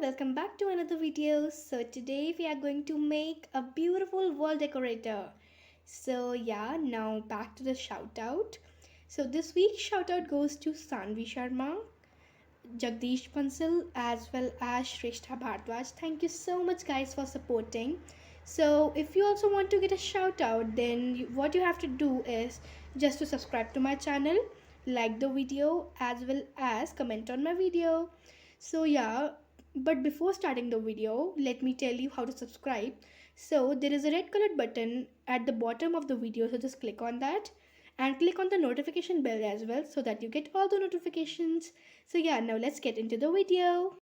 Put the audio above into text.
welcome back to another video. So today we are going to make a beautiful wall decorator. So yeah, now back to the shout out. So this week's shout out goes to Sanvi Sharma, Jagdish Bansal as well as Shrestha Bhardwaj. Thank you so much guys for supporting. So if you also want to get a shout out, then what you have to do is just to subscribe to my channel, like the video as well as comment on my video. So yeah, but before starting the video, let me tell you how to subscribe. So there is a red colored button at the bottom of the video, so just click on that and click on the notification bell as well so that you get all the notifications. So yeah, now let's get into the video.